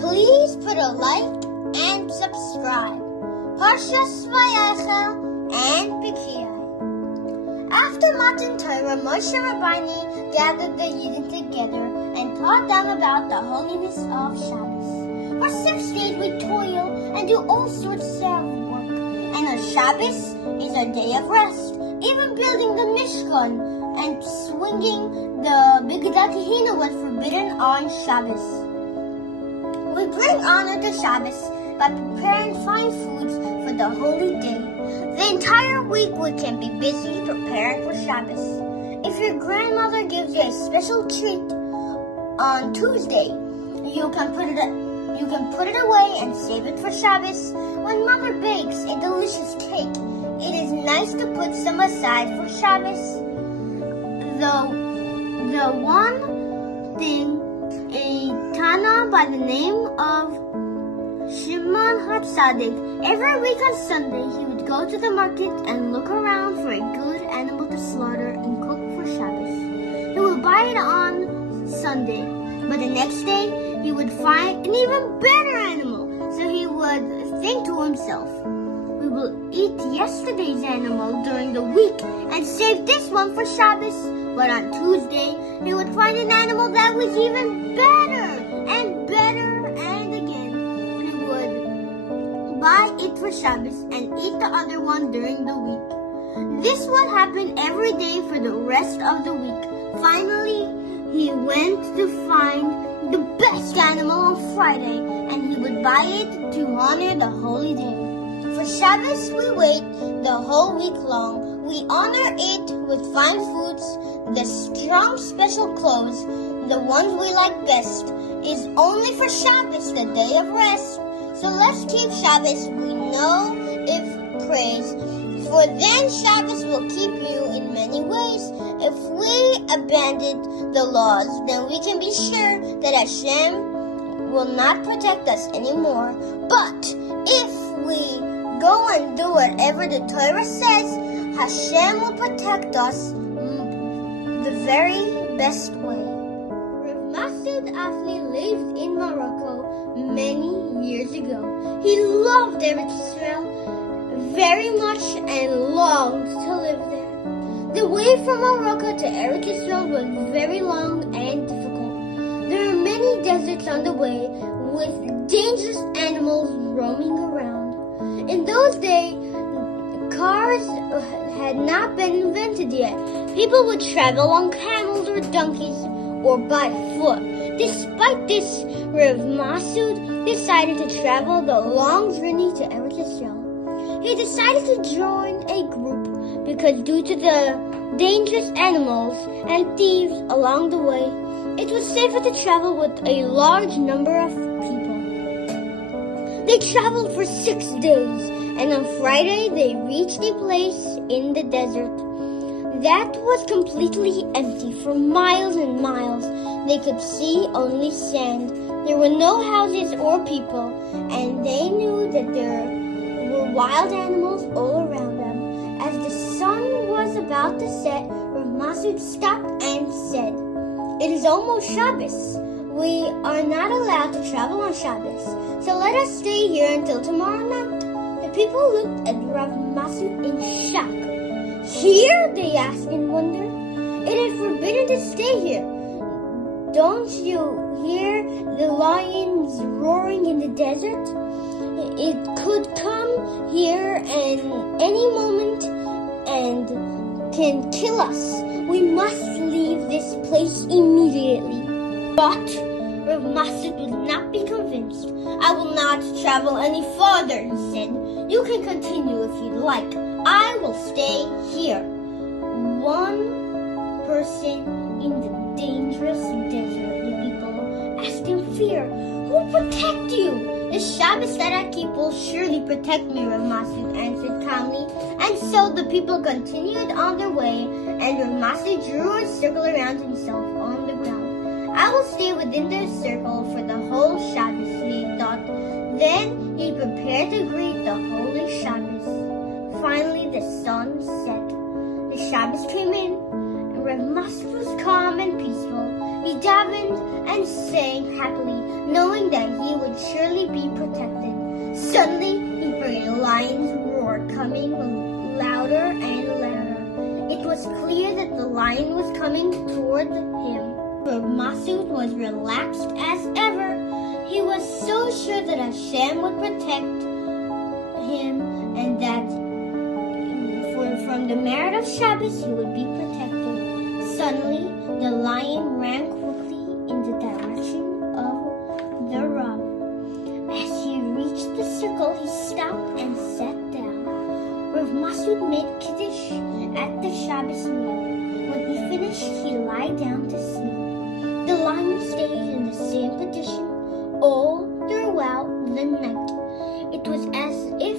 Please put a like and subscribe. Parshas, vayakhel, and pikudei. After Matan Torah, Moshe Rabbeinu gathered the Yidden together and taught them about the holiness of Shabbos. For 6 days we toil and do all sorts of work, and on Shabbos is our day of rest. Even building the Mishkan and swinging the pikudei was forbidden on Shabbos. We bring honor to Shabbos by preparing fine foods for the holy day. The entire week we can be busy preparing for Shabbos. If your grandmother gives you a special treat on Tuesday, you can put it away and save it for Shabbos. When Mother bakes a delicious cake, it is nice to put some aside for Shabbos. The one thing, a Tana by the name of Shimon HaTzadik, every week on Sunday he would go to the market and look around for a good animal to slaughter and cook for Shabbos. He would buy it on Sunday, but the next day he would find an even better animal. So he would think to himself, we will eat yesterday's animal during the week and save this one for Shabbos. But on Tuesday, he would find an animal that was even better, and again. He would buy it for Shabbos and eat the other one during the week. This would happen every day for the rest of the week. Finally, he went to find the best animal on Friday, and he would buy it to honor the holy day. For Shabbos, we wait the whole week long. We honor it with fine foods, the strong special clothes, the ones we like best, is only for Shabbos, the day of rest. So let's keep Shabbos, we know if praise, for then Shabbos will keep you in many ways. If we abandon the laws, then we can be sure that Hashem will not protect us anymore. But if we go and do whatever the Torah says, Hashem will protect us the very best way. Rav Masud Afni lived in Morocco many years ago. He loved Eretz Israel very much and longed to live there. The way from Morocco to Eretz Israel was very long and difficult. There are many deserts on the way with dangerous animals roaming around. In those days, cars had not been invented yet. People would travel on camels or donkeys or by foot. Despite this, Rav Masud decided to travel the long journey to Eretz Israel. He decided to join a group because due to the dangerous animals and thieves along the way, it was safer to travel with a large number of people. They traveled for 6 days, and on Friday they reached a place in the desert that was completely empty for miles and miles. They could see only sand. There were no houses or people, and they knew that there were wild animals all around them. As the sun was about to set, Rav Masud stopped and said, "It is almost Shabbos. We are not allowed to travel on Shabbos, so let us stay here until tomorrow night." The people looked at Rav Masud in shock. "Here?" they asked in wonder. "It is forbidden to stay here. Don't you hear the lions roaring in the desert? It could come here in any moment and can kill us. We must leave this place immediately." But Rav Masud would not be convinced. "I will not travel any farther," he said. "You can continue if you'd like. I will stay here." One person in the dangerous desert, the people asked in fear, "Who will protect you?" "The Shabbos that I keep will surely protect me," Rav Masud answered calmly. And so the people continued on their way, and Rav Masud drew a circle around himself on the ground. "I will stay within the circle for the whole Shabbos," he thought. Then he prepared to greet the holy Shabbos. Finally, the sun set. The Shabbos came in, and Rav Masud was calm and peaceful. He davened and sang happily, knowing that he would surely be protected. Suddenly, he heard a lion's roar coming louder and louder. It was clear that the lion was coming toward him. But Masud was relaxed as ever. He was so sure that Hashem would protect him and that from the merit of Shabbos he would be protected. Suddenly, the lion ran quickly in the direction of the Rav. As he reached the circle, he stopped and sat down. Rav Masud made Kiddush at the Shabbos meal. When he finished, he lay down to sleep. The lion stayed in the same position all throughout the night. It was as if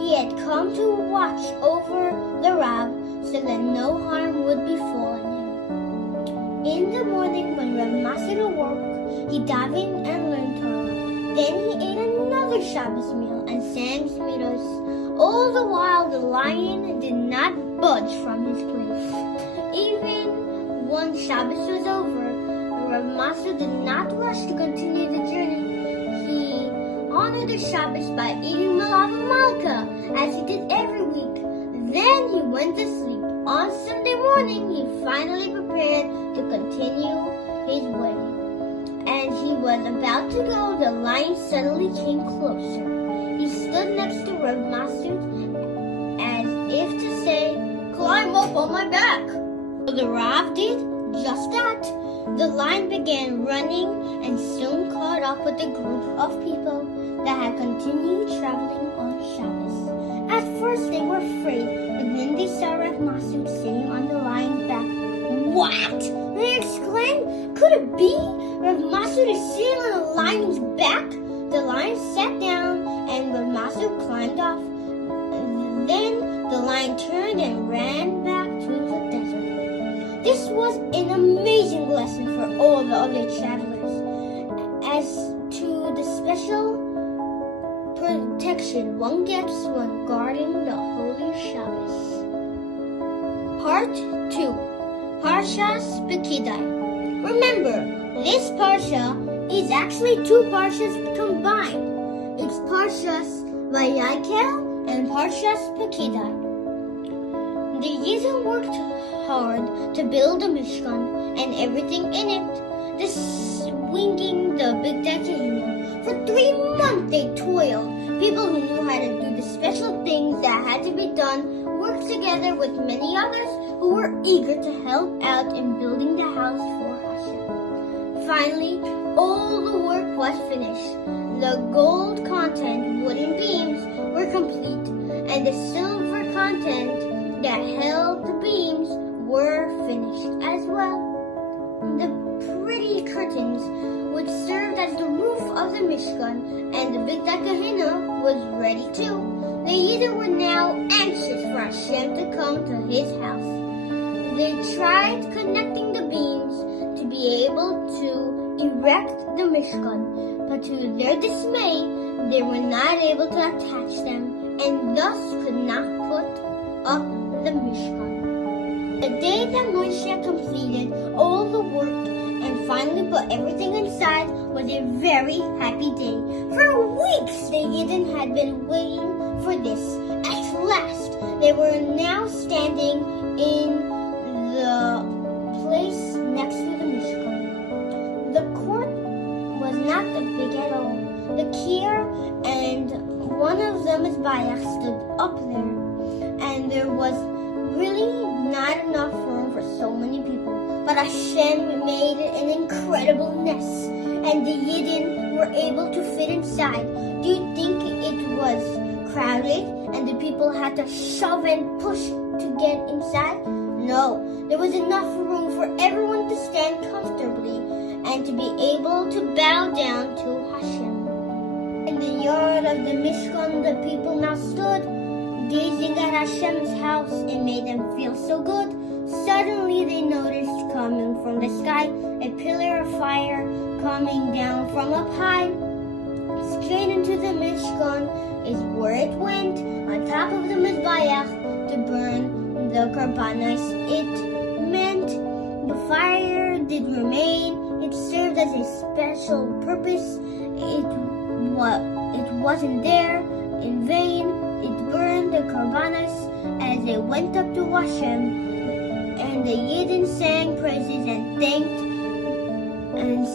he had come to watch over the Rav so that no harm would befall him. In the morning, when Rav Masud awoke, he davened and learned Torah. Then he ate another Shabbos meal and sang Zmiros. All the while, the lion did not budge from his place. Even once Shabbos was over, Rav Masud did not rush to continue the journey. He honored the Shabbos by eating malav malka, as he did every week. Then he went to sleep. On Sunday morning, he finally prepared to continue his way. And he was about to go, the lion suddenly came closer. He stood next to Rav Masud as if to say, "Climb up on my back." So the Rav did just that. The lion began running and soon caught up with a group of people that had continued traveling on Shabbos. At first they were afraid, but then they saw Rav Masud sitting on the lion's back. "What?" they exclaimed. "Could it be Rav Masud is sitting on the lion's back?" The lion sat down and Rav Masud climbed off. Then the lion turned and ran back to the desert. This was an amazing lesson for all the other travelers as to the special protection one gets when guarding the Holy Shabbos. Part 2. Parshas pikudei. Remember, this parsha is actually two parshas combined. It's parshas vayakhel and parshas pikudei. The Yidden worked hard to build the Mishkan and everything in it, swinging the pikudei. For 3 months they toiled. People who knew how to do the special things that had to be done worked together with many others who were eager to help out in building the house for Hashem. Finally, all the work was finished. The gold content wooden beams were complete, and the silver content that held the beams were finished as well. The pretty curtains, which served as the roof of the Mishkan, and the pikudei was ready too. The Yidden were now anxious for Hashem to come to his house. They tried connecting the beams to be able to erect the Mishkan, but to their dismay, they were not able to attach them and thus could not put up the Mishkan. The day that Moshe completed all the work and finally put everything inside was a very happy day. For weeks the Yidden had been waiting for this. At last, they were now standing in the place next to the Mishkan. The court was not big at all. The kier and one of them is Bayach stood up there, and there was really not enough room for so many people. But Hashem made it an incredible nest, and the Yidden were able to fit inside. Do you think it was crowded and the people had to shove and push to get inside? No, there was enough room for everyone to stand comfortably and to be able to bow down to Hashem. In the yard of the Mishkan, the people now stood, gazing at Hashem's house. It made them feel so good. Suddenly they noticed coming from the sky a pillar of fire coming down from up high. Straight into the Mishkan is where it went, on top of the Mizbeach, to burn the karbanos. It meant the fire did remain. It served as a special purpose. It wasn't there in vain. It burned the korbanos as they went up to Hashem, and the Yidden sang praises and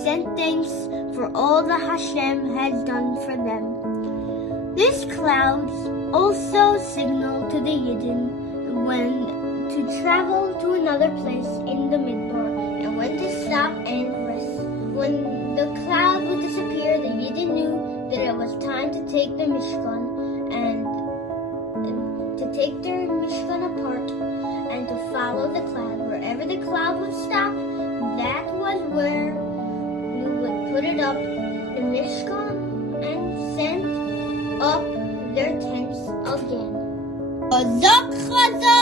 sent thanks for all that Hashem has done for them. These clouds also signal to the Yidden when to travel to another place in the Midbar and when to stop and rest. When the cloud would disappear, the Yidden knew that it was time to take the Mishkan and to take their Mishkan apart and to follow the cloud. Wherever the cloud would stop, that was where you would put it up, the Mishkan, and send up their tents again. Chazak, chazak.